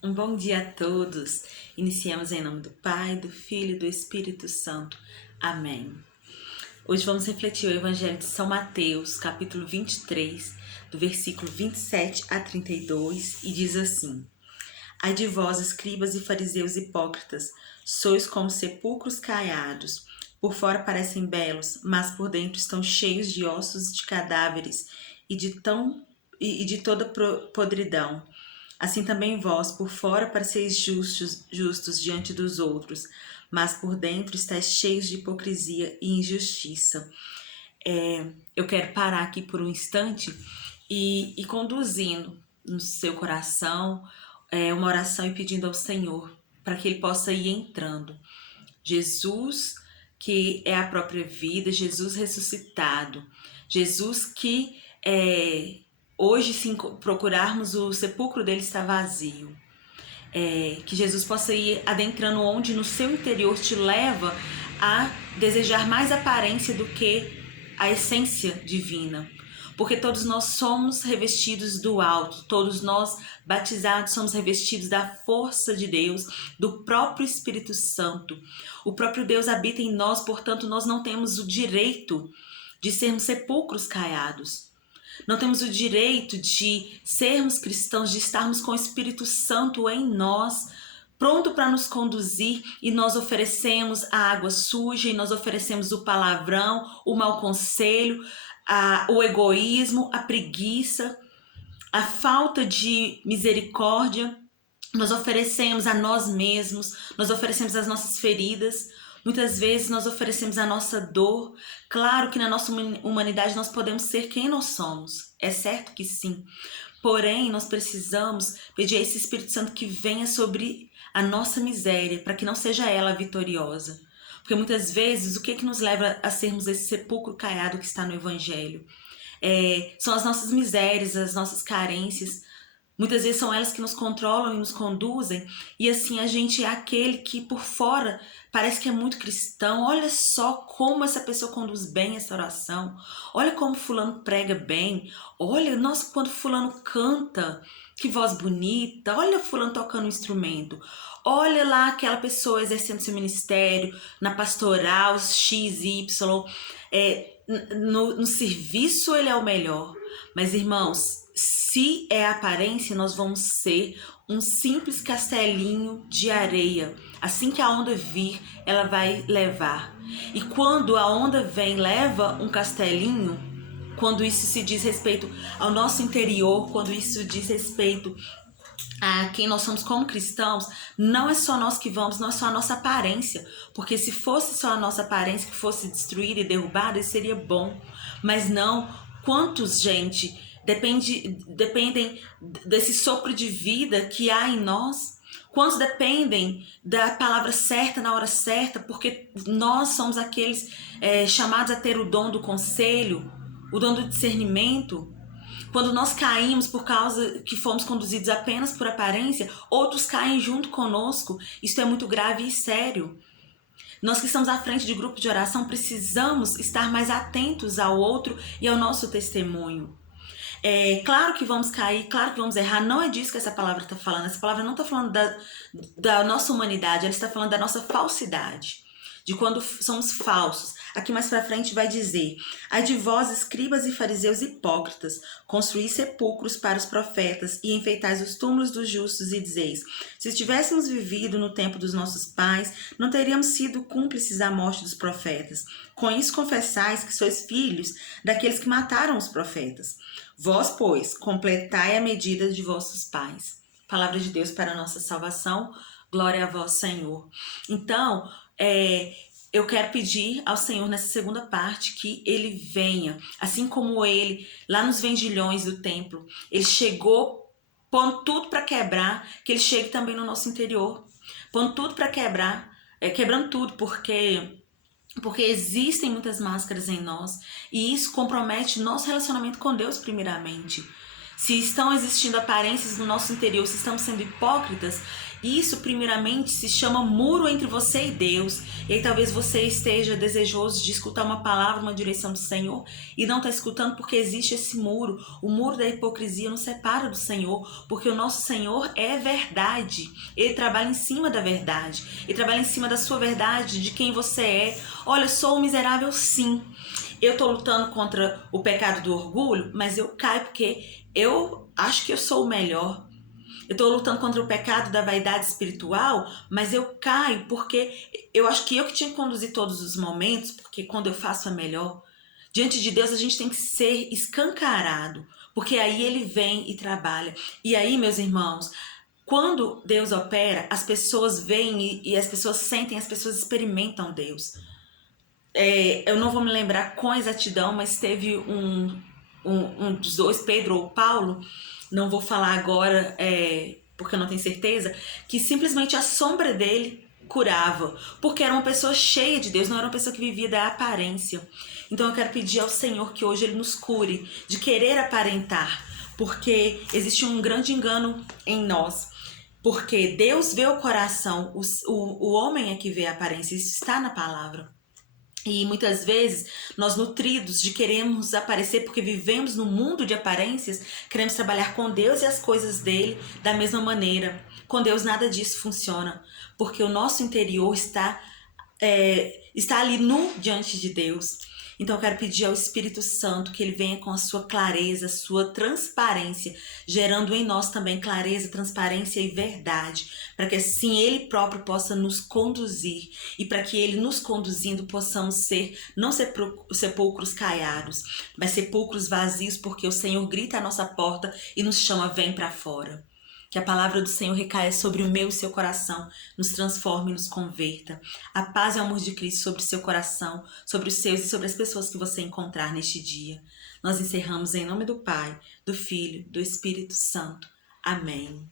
Um bom dia a todos. Iniciamos em nome do Pai, do Filho e do Espírito Santo. Amém. Hoje vamos refletir o Evangelho de São Mateus, capítulo 23, do versículo 27 a 32, e diz assim: Ai de vós, escribas e fariseus hipócritas, sois como sepulcros caiados. Por fora parecem belos, mas por dentro estão cheios de ossos de cadáveres e de toda podridão. Assim também vós, por fora, pareceis justos diante dos outros, mas por dentro estáis cheios de hipocrisia e injustiça. Eu quero parar aqui por um instante e conduzindo no seu coração uma oração e pedindo ao Senhor para que Ele possa ir entrando. Jesus, que é a própria vida, Jesus ressuscitado, Jesus que hoje, se procurarmos, o sepulcro dele está vazio. Que Jesus possa ir adentrando onde no seu interior te leva a desejar mais aparência do que a essência divina. Porque todos nós somos revestidos do alto, todos nós batizados somos revestidos da força de Deus, do próprio Espírito Santo. O próprio Deus habita em nós, portanto nós não temos o direito de sermos sepulcros caiados. Não temos o direito de sermos cristãos, de estarmos com o Espírito Santo em nós, pronto para nos conduzir, e nós oferecemos a água suja, e nós oferecemos o palavrão, o mau conselho, o egoísmo, a preguiça, a falta de misericórdia. Nós oferecemos a nós mesmos, nós oferecemos as nossas feridas. Muitas vezes nós oferecemos a nossa dor. Claro que na nossa humanidade nós podemos ser quem nós somos. É certo que sim. Porém, nós precisamos pedir a esse Espírito Santo que venha sobre a nossa miséria, para que não seja ela a vitoriosa. Porque muitas vezes, o que nos leva a sermos esse sepulcro caiado que está no Evangelho? São as nossas misérias, as nossas carências. Muitas vezes são elas que nos controlam e nos conduzem, e assim a gente é aquele que por fora parece que é muito cristão. Olha só como essa pessoa conduz bem essa oração, olha como fulano prega bem, olha, nossa, quando fulano canta, que voz bonita, olha fulano tocando um instrumento, olha lá aquela pessoa exercendo seu ministério, na pastoral XY, no serviço ele é o melhor. Mas irmãos, se é a aparência, nós vamos ser um simples castelinho de areia. Assim que a onda vir, ela vai levar. E quando a onda vem, leva um castelinho, quando isso se diz respeito ao nosso interior, quando isso diz respeito a quem nós somos como cristãos, não é só nós que vamos, não é só a nossa aparência, porque se fosse só a nossa aparência que fosse destruída e derrubada, isso seria bom. Mas não, quantos, gente, dependem desse sopro de vida que há em nós? Quantos dependem da palavra certa na hora certa, porque nós somos aqueles chamados a ter o dom do conselho, o dom do discernimento? Quando nós caímos por causa que fomos conduzidos apenas por aparência, outros caem junto conosco. Isso é muito grave e sério. Nós que estamos à frente de grupo de oração precisamos estar mais atentos ao outro e ao nosso testemunho. Claro que vamos cair, claro que vamos errar, não é disso que essa palavra está falando. Essa palavra não está falando da nossa humanidade, ela está falando da nossa falsidade, de quando somos falsos. Aqui mais pra frente vai dizer: ai de vós, escribas e fariseus hipócritas, construís sepulcros para os profetas e enfeitais os túmulos dos justos, e dizeis: se tivéssemos vivido no tempo dos nossos pais, não teríamos sido cúmplices da morte dos profetas. Com isso confessais que sois filhos daqueles que mataram os profetas. Vós, pois, completai a medida de vossos pais. Palavra de Deus para a nossa salvação. Glória a vós, Senhor. Então, eu quero pedir ao Senhor nessa segunda parte que Ele venha, assim como Ele, lá nos vendilhões do templo, Ele chegou pondo tudo para quebrar, que Ele chegue também no nosso interior, pondo tudo para quebrar, quebrando tudo, porque existem muitas máscaras em nós, e isso compromete nosso relacionamento com Deus primeiramente. se estão existindo aparências no nosso interior, se estamos sendo hipócritas, isso primeiramente se chama muro entre você e Deus. E aí talvez você esteja desejoso de escutar uma palavra, uma direção do Senhor e não está escutando porque existe esse muro. O muro da hipocrisia nos separa do Senhor, porque o nosso Senhor é verdade. Ele trabalha em cima da verdade. Ele trabalha em cima da sua verdade, de quem você é. Olha, eu sou um miserável, sim. Eu estou lutando contra o pecado do orgulho, mas eu caio porque eu acho que eu sou o melhor. Eu estou lutando contra o pecado da vaidade espiritual, mas eu caio porque eu acho que eu que tinha que conduzir todos os momentos, porque quando eu faço é melhor. Diante de Deus a gente tem que ser escancarado, porque aí Ele vem e trabalha. E aí, meus irmãos, quando Deus opera, as pessoas veem e as pessoas sentem, as pessoas experimentam Deus. Eu não vou me lembrar com exatidão, mas teve um dos dois, Pedro ou Paulo, não vou falar agora porque eu não tenho certeza, que simplesmente a sombra dele curava, porque era uma pessoa cheia de Deus, não era uma pessoa que vivia da aparência. Então eu quero pedir ao Senhor que hoje Ele nos cure de querer aparentar, porque existe um grande engano em nós. Porque Deus vê o coração, o homem é que vê a aparência, isso está na palavra. E muitas vezes nós, nutridos de queremos aparecer porque vivemos no mundo de aparências, queremos trabalhar com Deus e as coisas dele da mesma maneira. Com Deus nada disso funciona, porque o nosso interior está ali nu diante de Deus. Então eu quero pedir ao Espírito Santo que ele venha com a sua clareza, sua transparência, gerando em nós também clareza, transparência e verdade, para que assim ele próprio possa nos conduzir e para que ele nos conduzindo possamos ser, não sepulcros caiados, mas sepulcros vazios, porque o Senhor grita à nossa porta e nos chama, vem para fora. Que a palavra do Senhor recaia sobre o meu e seu coração, nos transforme e nos converta. A paz e o amor de Cristo sobre o seu coração, sobre os seus e sobre as pessoas que você encontrar neste dia. Nós encerramos em nome do Pai, do Filho, do Espírito Santo. Amém.